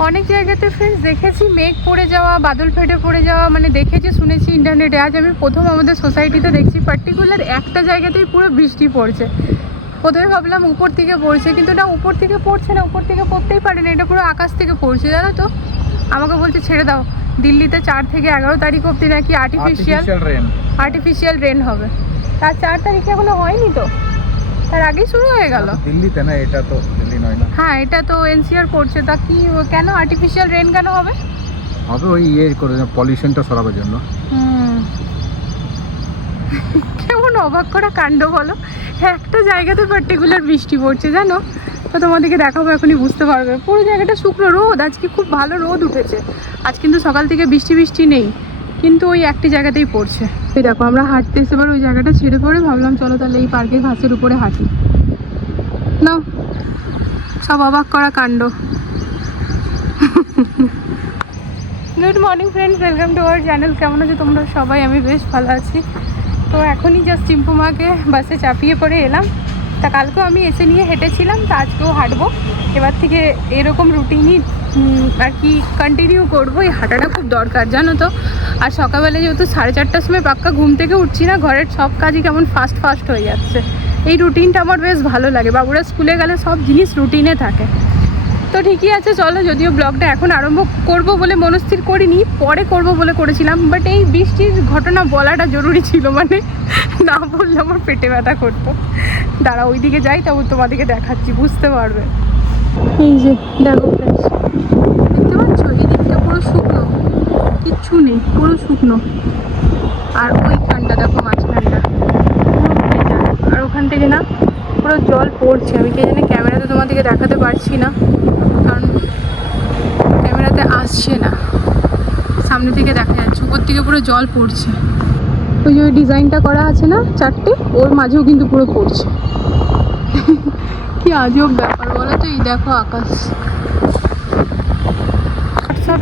অনেক জায়গাতে ফ্রেন্ডস দেখেছি মেঘ পড়ে যাওয়া বাদল ফেটে পড়ে যাওয়া মানে দেখেছি শুনেছি ইন্টারনেটে আজ আমি প্রথম আমাদের সোসাইটিতে দেখছি পার্টিকুলার একটা জায়গাতেই পুরো বৃষ্টি পড়ছে। প্রথমে ভাবলাম উপর থেকে পড়ছে কিন্তু না উপর থেকে পড়ছে না উপর থেকে পড়তেই পারে না এটা পুরো আকাশ থেকে পড়ছে জানো তো? আমাকে বলছে ছেড়ে দাও দিল্লিতে চার থেকে এগারো তারিখ অবধি নাকি আর্টিফিশিয়াল আর্টিফিশিয়াল রেন হবে। তার চার তারিখে এখনও হয়নি তো? তার আগেই শুরু হয়ে গেল। দিল্লিতে না এটা তো নয় না। হ্যাঁ এটা তো এনসিআর পড়ছে তা কি কেন? আর্টিফিশিয়াল রেন কেন হবে? হবে ওই ইয়ে করে পলিউশনটা সরাবার জন্য। কেমন অবাক করা কাণ্ড বলো। একটা জায়গাতে পার্টিকুলার বৃষ্টি পড়ছে জানো? তো তোমাদেরকে দেখাবো এখনই বুঝতে পারবে। পুরো জায়গাটা শুকনো রোদ আজকে খুব ভালো রোদ উঠেছে। আজ কিন্তু সকাল থেকে বৃষ্টি বৃষ্টি নেই কিন্তু ওই একটি জায়গাতেই পড়ছে। এই দেখো আমরা হাঁটতে এসে এবার ওই জায়গাটা ছেড়ে পড়ে ভাবলাম চলো তাহলে এই পার্কের ঘাসের উপরে হাঁটি। না সব অবাক করা কাণ্ড। Good morning friends welcome to our channel কেমন আছো তোমরা? সবাই, আমি বেশ ভালো আছি। তো এখনই জাস্ট চিম্পুমাকে বাসে চাপিয়ে পড়ে এলাম। তা কালকেও আমি এসে নিয়ে হেঁটেছিলাম, তা আজকেও হাঁটবো। এবার থেকে এরকম রুটিনই আর কি কন্টিনিউ করব, এই হাঁটাটা খুব দরকার, জানো তো? আর সকালবেলা যেহেতু সাড়ে চারটার সময় পাক্কা ঘুম থেকে উঠছি না, ঘরের সব কাজই কেমন ফাস্ট ফাস্ট হয়ে যাচ্ছে। এই রুটিনটা আমার বেশ ভালো লাগে। বাবুরা স্কুলে গেলে সব জিনিস রুটিনে থাকে। তো ঠিকই আছে, চলো যদিও ব্লগটা এখন আরম্ভ করব বলে মনস্থির করিনি, পরে করব বলে করেছিলাম বাট এই বৃষ্টির ঘটনা বলাটা জরুরি ছিল মানে না বললে আমার পেটে ব্যথা করতো। দাঁড়া ওইদিকে যাই, তবে তোমাদেরকে দেখাচ্ছি, বুঝতে পারবে। এই যে, দেখো দেখতে পাচ্ছ? এই দিকটা পুরো শুকনো। কিচ্ছু নেই, পুরো শুকনো। আর ওইখানটা দেখো মাঝখানটা পুরো ভেজা। আর ওখান থেকে না পুরো জল পড়ছে। আমি কে জানি ক্যামেরাতে তোমাদেরকে দেখাতে পারছি না, কারণ ক্যামেরাতে আসছে না। সামনে থেকে দেখা যাচ্ছে, উপর থেকে পুরো জল পড়ছে। ওই যে ওই ডিজাইনটা করা আছে না চারটে, ওর মাঝেও কিন্তু পুরো পড়ছে। কি আজব ব্যাপার, বলো তো এই দেখো আকাশ।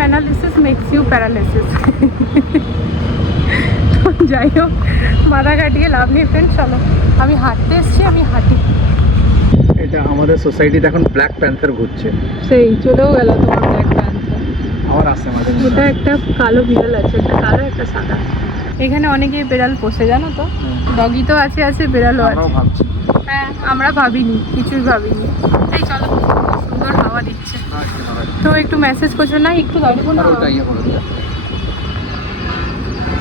অ্যানালিসিস যাই হোক মাথা কাটিয়ে লাভ নেই ফ্রেন্ড চলো। আমি হাঁটতে এসছি, আমি হাঁটি। এটা আমাদের সোসাইটিতে এখন ব্ল্যাক প্যান্থার ঘুরছে। সেই চলেও গেল তোমার ব্ল্যাক প্যান্থার আবার আসছে আমাদের ওটা একটা কালো বিড়াল আছে একটা কালো একটা সাদা। এখানে অনেকে বিড়াল পোষে জানো তো? ডগি তো আছে আছে বিড়ালও আছে। হ্যাঁ আমরা ভাবিনি কিছুই ভাবিনি। এই চলো সুন্দর হাওয়া দিচ্ছে। তো একটু মেসেজ করছ না? একটু দাঁড়িয়ে না।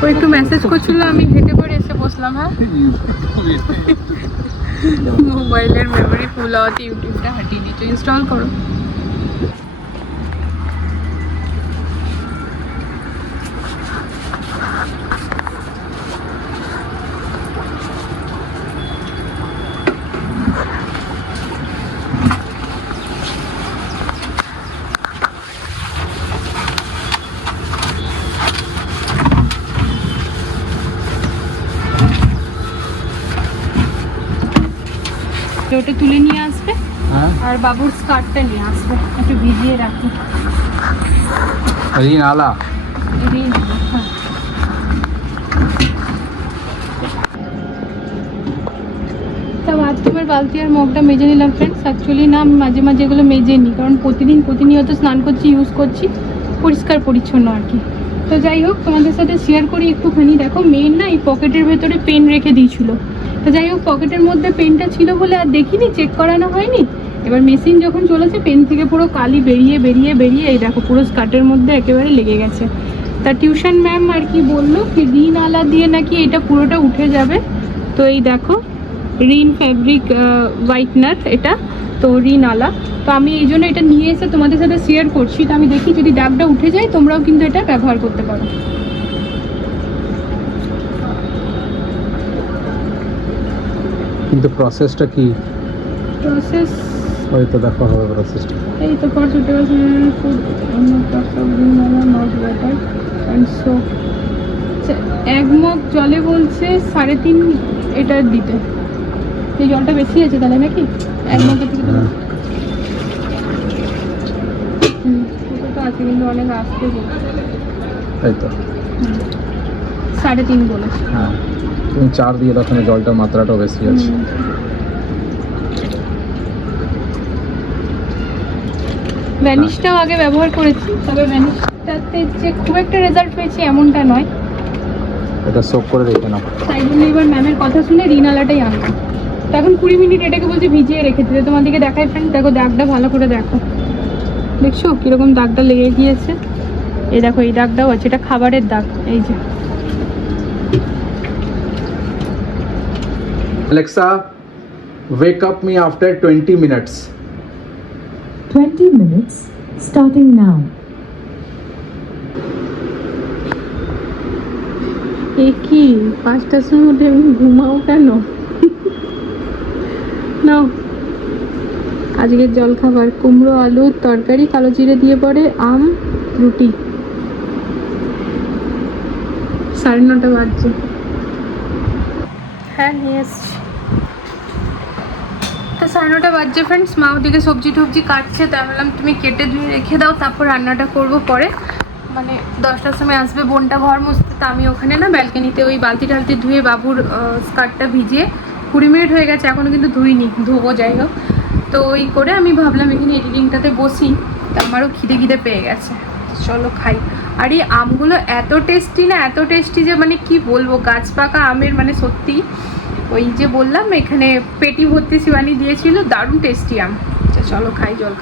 ও একটু মেসেজ করছিল আমি হেঁটে পড়ে এসে বসলাম হ্যাঁ? মোবাইলের মেমোরি ফুল হওয়াতে ইউটিউবটা হাঁটিয়ে দিচ্ছ ইনস্টল করো। ওটা তুলে নিয়ে আসবে। হ্যাঁ? আর বাবুর স্কার্টটা নিয়ে আসবে। একটু ভিজিয়ে রাখি। রিন আলা। হ্যাঁ। বাথরুমের বালতি আর মগটা মেজে নিলাম ফ্রেন্ডস অ্যাকচুয়ালি না আমি মাঝে মাঝে এগুলো মেজে নিই কারণ প্রতিদিন প্রতিনিয়ত স্নান করছি ইউজ করছি পরিষ্কার পরিচ্ছন্ন আর কি। তো যাই হোক তোমাদের সাথে শেয়ার করি একটুখানি। দেখো মেন না এই পকেটের ভেতরে পেন রেখে দিয়েছিল। তো যাই হোক, পকেটের মধ্যে পেনটা ছিল বলে আর দেখিনি চেক করানো হয়নি। এবার মেশিন যখন চলেছে পেন থেকে পুরো কালি বেরিয়ে বেরিয়ে বেরিয়ে, এই দেখো পুরো স্কার্টের মধ্যে একেবারে লেগে গেছে। তা টিউশন ম্যাম আর কি বলল কি রিন আলা দিয়ে নাকি এটা পুরোটা উঠে যাবে? তো এই দেখো রিন ফ্যাব্রিক হোয়াইটনার এটা, তো রিন আলা। তো আমি এই জন্য এটা নিয়ে এসে তোমাদের সাথে শেয়ার করছি। তো আমি দেখি যদি দাগটা উঠে যায়, তোমরাও কিন্তু এটা ব্যবহার করতে পারো। কিন্তু প্রসেসটা কি? প্রসেস হয়তো দেখা হবে প্রসেসটা এই তো অ্যান্ড সো এক মগ জলে বলছে সাড়ে তিন এটা দিতে। এই জলটা বেশি আছে তাহলে নাকি? এক মগের থেকে তো হ্যাঁ। তো আছে কিন্তু অনেক আসতে বলছে। তাই তো। সাড়ে তিন বলেছে হ্যাঁ। তুমি চার দিয়ে দেখো না জলটার মাত্রাটাও বেশি আছে। ভ্যানিশটাও আগে ব্যবহার করেছি তবে ভ্যানিশটাতে যে খুব একটা রেজাল্ট পেয়েছি এমনটা নয়। এটা সোপ করে দেখে নাও। তাই জন্য এবার ম্যামের কথা শুনে রিনালাটাই আনলাম তো এখন কুড়ি মিনিট এটাকে বলছি ভিজিয়ে রেখে দিতে তোমাদেরকে দেখাই ফ্রেন্ড দেখো দাগটা ভালো করে দেখো। দেখছ কীরকম দাগটা লেগে গিয়েছে? এই দেখো এই দাগটাও আছে এটা খাবারের দাগ এই যে। Alexa, wake up me after 20 minutes. 20 minutes starting now. এ কি পাঁচটার সময় উঠে এমনি ঘুমাও কেন নাও আজকের জলখাবার কুমড়ো আলুর তরকারি কালো জিরে দিয়ে পরে আম রুটি সাড়ে নটা বাজছে হ্যাঁ নিয়ে এসছি তো সাড়ে নটা বাজছে ফ্রেন্ডস মা ওদিকে সবজি টবজি কাটছে তাই বললাম তুমি কেটে ধুয়ে রেখে দাও, তারপর রান্নাটা করব পরে। মানে দশটার সময় আসবে, বোনটা ঘর মুছতে, তা আমি ওখানে না ব্যালকানিতে ওই বালতি টালতি ধুয়ে বাবুর স্কার্টটা ভিজিয়ে, কুড়ি মিনিট হয়ে গেছে এখনও কিন্তু ধুইনি, ধোবো যাই হোক তো ওই করে আমি ভাবলাম, এখানে এডিটিংটাতে বসি, তা আমারও খিদে খিদে পেয়ে গেছে। চলো খাই। আর এই আমগুলো এত টেস্টি না, এত টেস্টি যে মানে কি বলব, গাছ পাকা আমের মানে সত্যি ওই যে বললাম, এখানে পেটি ভর্তি শিবানি দিয়েছিল, দারুণ টেস্টি আম। আচ্ছা চলো খাই জল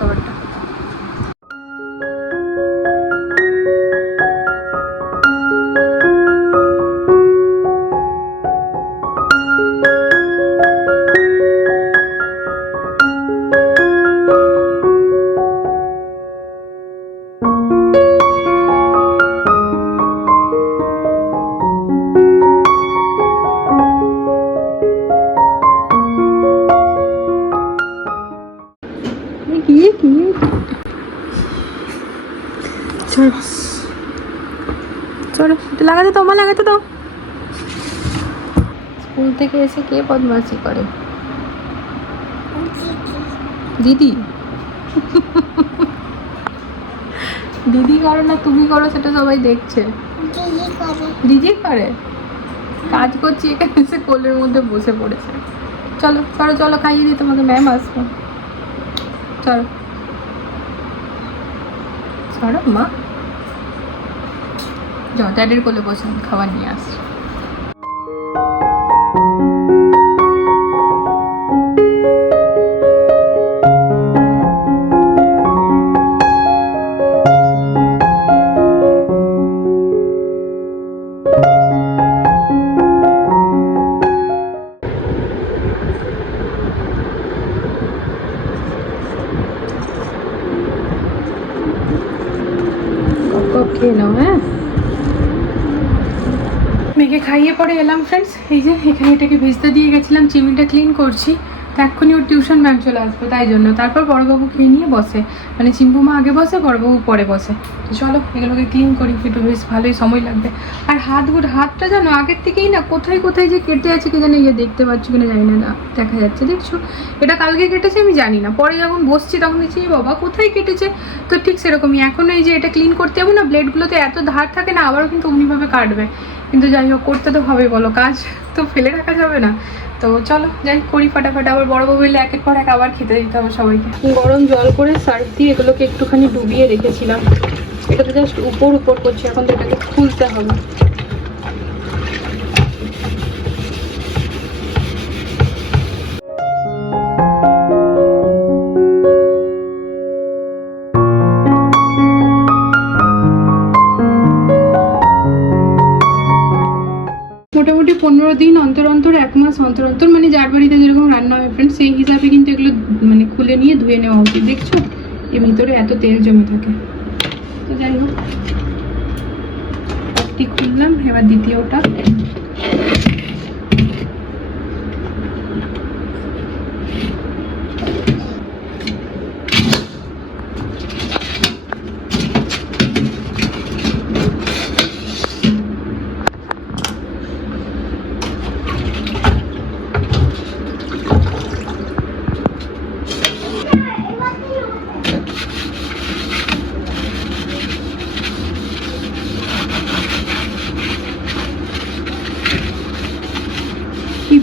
এসে কে বদমাসি করে? দিদি। দিদি করো না তুমি করো সেটা সবাই দেখছে। দিদি করে। কাজ করছি এখানে এসে কোলের মধ্যে বসে পড়েছে। চলো চলো চলো খাইয়ে দিই তোমাকে ম্যাম আসবে। চলো। সরো মা। যাও ড্যাডের কোলে বসে খাবার নিয়ে আসছি। এলাম ফ্রেন্ডস এই যে এখানে এটাকে ভেজতে দিয়ে গেছিলাম, চিমিটা ক্লিন করছি, তো এক্ষুনি ওর টিউশন ম্যাম চলে আসবে, তাই জন্য। তারপর বড়বাবু খেয়ে নিয়ে বসে। মানে চিম্পু মা আগে বসে, বড়বাবু পরে বসে। তো চলো, এগুলোকে ক্লিন করি একটু বেশ ভালোই সময় লাগবে। আর হাত গুট হাতটা জানো, আগের থেকেই না, কোথায় কোথায় যে কেটে আছে কি জানি ইয়ে দেখতে পাচ্ছ কিনা, জানি না দেখা যাচ্ছে, দেখছ? এটা কালকে কেটেছে, আমি জানি না। পরে যখন বসছি, তখন দেখছি, "এ বাবা, কোথায় কেটেছে? তো ঠিক সেরকমই। এখন এই যে এটা ক্লিন করতে যাব না ব্লেডগুলোতে এত ধার থাকে না, আবারও কিন্তু অমনিভাবে কাটবে। কিন্তু যাই হোক, করতে তো হবে বলো, কাজ তো ফেলে রাখা যাবে না। তো চলো, যাই করি ফাটাফাট, আবার বড় বউ এলে একের পর এক আবার খেতে দিতে হবে সবাইকে। গরম জল করে সার্ফ দিয়ে এগুলোকে একটুখানি ডুবিয়ে রেখেছিলাম। এটা তো জাস্ট উপর উপর করছি, এখন তো এটাকে খুলতে হবে। এক মাস অন্তর অন্তর মানে যার বাড়িতে যেরকম রান্না হয় ফ্রেন্ড সেই হিসাবে কিন্তু এগুলো মানে খুলে নিয়ে ধুয়ে নেওয়া উচিত, দেখছ? এর ভিতরে এত তেল জমে থাকে। তো যাই হোক, একটি খুললাম, এবার দ্বিতীয়টা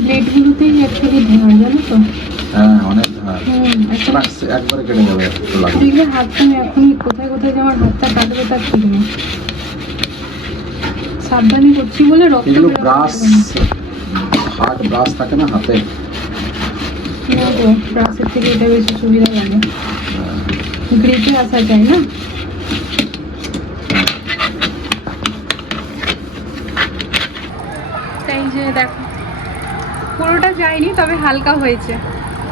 ব্লেডগুলোতেই অ্যাকচুয়ালি ধোঁয়া জানো তো? হ্যাঁ অনেক ধার একবারে কেটে যাবে একটু হাতটা আমি এখনই কোথায় কোথায় যে আমার হাতটা কাটবে তার ঠিক নেই। সাবধানে করছি বলে রক্ত ব্রাশ। হার্ড ব্রাশ থাকে না হাতে? না গো ব্রাশের থেকে এটা বেশি সুবিধা লাগে। গ্রিপে আসা যায় না? তাই যে দেখো পুরোটা যায়নি তবে হালকা হয়েছে।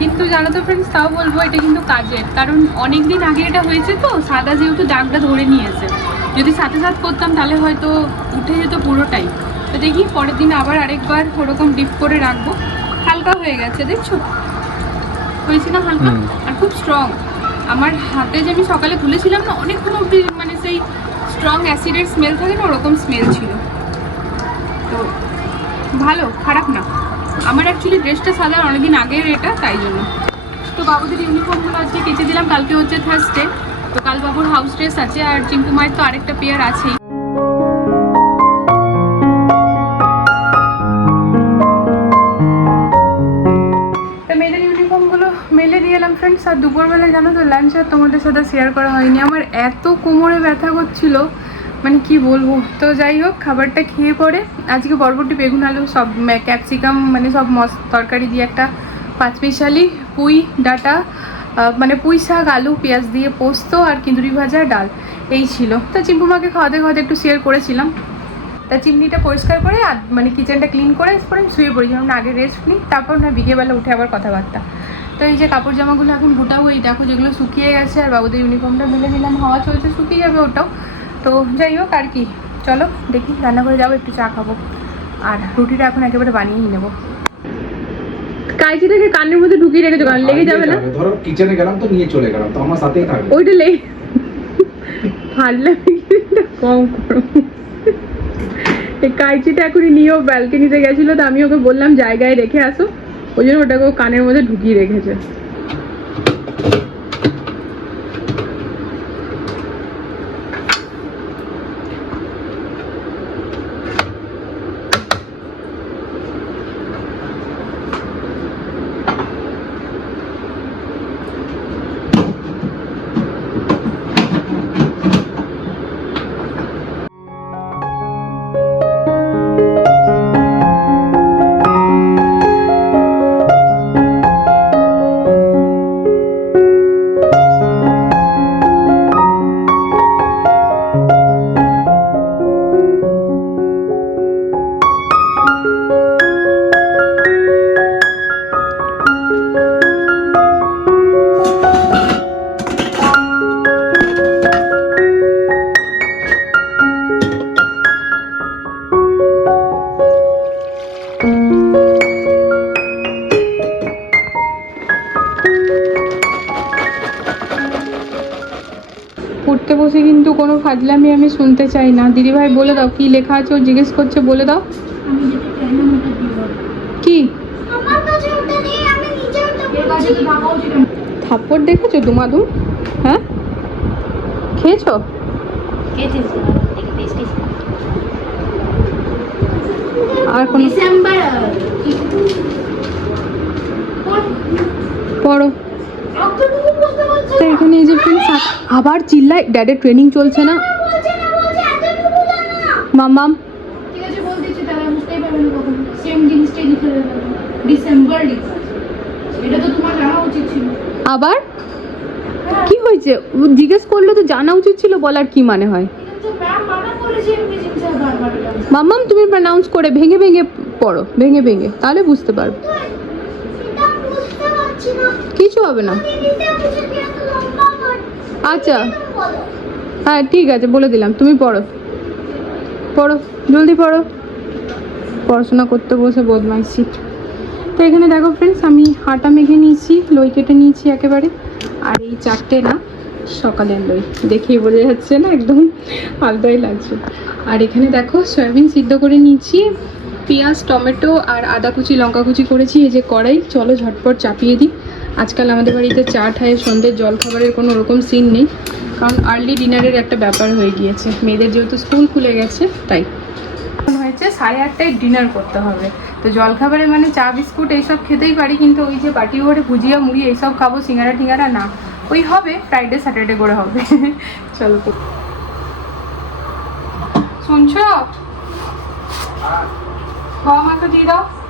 কিন্তু জানো তো ফ্রেন্ডস তাও বলব এটা কিন্তু কাজের। কারণ অনেক দিন আগে এটা হয়েছে তো সাদা যেহেতু দাগটা ধরে নিয়েছে। যদি সাথে সাথে করতাম তাহলে হয়তো উঠে যেত পুরোটাই। তো দেখি পরের দিন আবার আরেকবার ওরকম ডিপ করে রাখব। হালকা হয়ে গেছে দেখছ? হয়েছে না হালকা? আর খুব স্ট্রং আমার হাতে যে আমি সকালে খুলেছিলাম না অনেকক্ষণ অব্দি মানে সেই স্ট্রং অ্যাসিডের স্মেল থাকে না ওরকম স্মেল ছিল। তো ভালো খারাপ না। আমার অ্যাকচুয়ালি ড্রেসটা সাদা অনেকদিন আগের এটা, তাই জন্য। তো বাবুদের ইউনিফর্মগুলো আজকে কেচে দিলাম, কালকে হচ্ছে থার্সডে তো কাল বাবুর হাউস ড্রেস আছে, আর চিঙ্কু মায়ের তো আরেকটা পেয়ার আছেই। ফ্রেন্ডস আর দুপুরবেলা জানো তো লাঞ্চ আর তোমাদের সাথে শেয়ার করা হয়নি। আমার এত কোমরে ব্যথা করছিল মানে কি বলব? তো যাই হোক, খাবারটা খেয়ে পরে আজকে বরবটি, বেগুন, আলু সব ক্যাপসিকাম মানে সব মস তরকারি দিয়ে একটা পাঁচমিশালি পুঁই, ডাটা মানে পুঁই শাক, আলু, পেঁয়াজ দিয়ে পোস্ত আর কিন্দুরি ভাজা, ডাল। এই ছিল। তা চিম্পুমাকে খাওয়াতে খাওয়াতে একটু শেয়ার করেছিলাম। তা চিমনিটা পরিষ্কার করে আর মানে কিচেনটা ক্লিন করে আমি শুয়ে পড়েছিলাম না, আগে রেস্ট নিই, তারপর না বিকেলবেলা উঠে আবার কথাবার্তা। তো এই যে কাপড় জামাগুলো এখন গোটাবো, এই দেখো যেগুলো শুকিয়ে গেছে আর বাবুদের ইউনিফর্মটা মেলে নিলাম হাওয়া চলছে, শুকিয়ে যাবে ওটাও। তো যাই হোক আর কি। চলো দেখি রান্না করে যাব একটু চা খাব। আর রুটিটা এখন একেবারে বানিয়েই নেব। কাইচিটাকে কানের মধ্যে ঢুকিয়ে রেখেছো কারণ লেগে যাবে না? ধরো কিচেনে গেলাম তো নিয়ে চলে গেলাম। তো আমার সাথেই থাকবে। ওইটা লেগে ফাটলে কম করো। কাইচিটা এখনই নিয়েও ব্যালকনিতে গেছিল তো আমি ওকে বললাম জায়গায় রেখে আসো। ওই জন্য ওটাকে কানের মধ্যে ঢুকিয়ে রেখেছে। আমি শুনতে চাই না। দিদিভাই বলে দাও কি লেখা আছে? ও জিজ্ঞেস করছে বলে দাও। কি? আমার কাছে ওটা নেই আমি নিজে ওটা থাপ্পড় দেখেছ দুমাদু? হ্যাঁ? খেয়েছো? আর কোনো ডিসেম্বর পড়ো। এখানে এই যে আবার চিল্লায় ড্যাডের ট্রেনিং চলছে না? জানা মামাম ঠিক আছে বল দিচ্ছি তারা বুঝতেই পারবে না কখন। সেম জিনিসটাই লিখে ডিসেম্বর লিখা। এটা তো তোমার জানা উচিত ছিল। আবার? কি হয়েছে? জিজ্ঞেস করলে তো জানা উচিত ছিল বলার কি মানে হয়। মাম্মাম তুমি প্রনাউন্স করে ভেঙে ভেঙে পড়ো। ভেঙে ভেঙে তাহলে বুঝতে পারবে। কিছু হবে না? আচ্ছা। হ্যাঁ ঠিক আছে বলে দিলাম। তুমি পড়ো। পড়ো, জলদি পড়ো। পড়াশোনা করতে বসে বদমাইশি। তো এখানে দেখো ফ্রেন্ডস আমি আটা মেখে নিয়েছি, লই কেটে নিয়েছি একেবারে। আর এই চারটে না সকালের লই। দেখেই বোঝা যাচ্ছে না, একদম আলাদাই লাগছে। আর এখানে দেখো সয়াবিন সিদ্ধ করে নিয়েছি, পেঁয়াজ, টমেটো আর আদা কুচি, লঙ্কা কুচি করেছি, এই যে কড়াই। চলো ঝটপট চাপিয়ে দিই। আজকাল আমাদের বাড়িতে চা ঠায় সন্ধ্যের জল খাবারের কোনো ওরকম সিন নেই। কারণ আর্লি ডিনারের একটা ব্যাপার হয়ে গিয়েছে। মেয়েদের যেহেতু স্কুল খুলে গেছে তাই। এখন হয়েছে সাড়ে আটটায় ডিনার করতে হবে। তো জলখাবারে মানে চা বিস্কুট এইসব খেতেই পারি কিন্তু ওই যে বাটি ভরে ভুজিয়া মুড়ি এইসব খাব সিঙ্গারা টিঙ্গারা না। ওই হবে ফ্রাইডে স্যাটারডে করে হবে। চলো তো। শুনছো? বাবা মাকে দিয়ে দাও।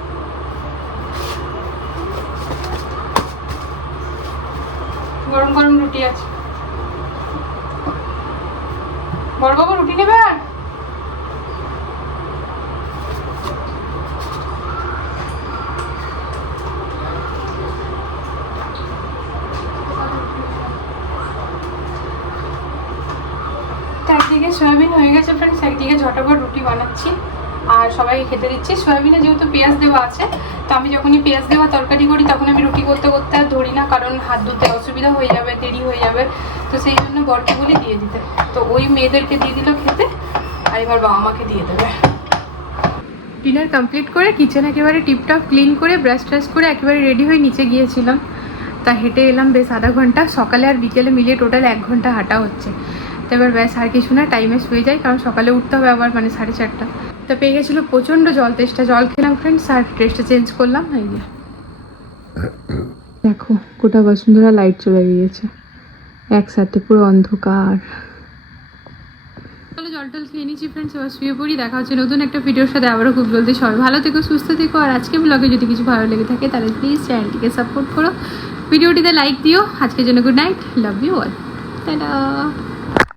গরম গরম রুটি আছে। বড়বাবু, রুটি নেবে আর একদিকে সয়াবিন হয়ে গেছে ফ্রেন্ডস একদিকে ঝটাপট রুটি বানাচ্ছি। আর সবাইকে খেতে দিচ্ছি। সয়াবিনে যেহেতু পেঁয়াজ দেওয়া আছে, তো আমি যখনই পেঁয়াজ দেওয়া তরকারি করি, তখন আমি রুটি করতে করতে আর ধরি না, কারণ হাত ধুতে অসুবিধা হয়ে যাবে, দেরি হয়ে যাবে। তো সেই জন্য বরকে বলি দিয়ে দিতে। তো ওই মেয়েদেরকে দিয়ে দিল খেতে, আর এবার বাবা মাকে দিয়ে দেবে। ডিনার কমপ্লিট করে কিচেন একেবারে টিপটপ, ক্লিন করে, ব্রাশ ট্রাশ করে একেবারে রেডি হয়ে নিচে গিয়েছিলাম। তা হেঁটে এলাম বেশ আধা ঘণ্টা। সকালে আর বিকেলে মিলিয়ে টোটাল এক ঘণ্টা হাঁটা হচ্ছে। তো এবার ব্যাস আর কিছু না টাইমে শুয়ে যাই, কারণ সকালে উঠতে হবে আবার মানে সাড়ে চারটা। তো পেয়ে গেছিল প্রচণ্ড জল তেষ্টা জল খেলাম ফ্রেন্ডস আর ড্রেসটা চেঞ্জ করলাম এই যে। দেখো গোটা বসুন্ধরা লাইট চলে গিয়েছে। একসাথে পুরো অন্ধকার। চলো জল টল খেয়ে নিচ্ছি ফ্রেন্ডস এবার শুয়ে পড়ি দেখা হচ্ছে নতুন একটা ভিডিওর সাথে আবারও খুব জলদি। সবাই ভালো থেকো সুস্থ থেকো আর আজকে ব্লগে যদি কিছু ভালো লেগে থাকে তাহলে প্লিজ চ্যানেলটিকে সাপোর্ট করো। ভিডিওটিতে লাইক দিও আজকের জন্য good night love you all tata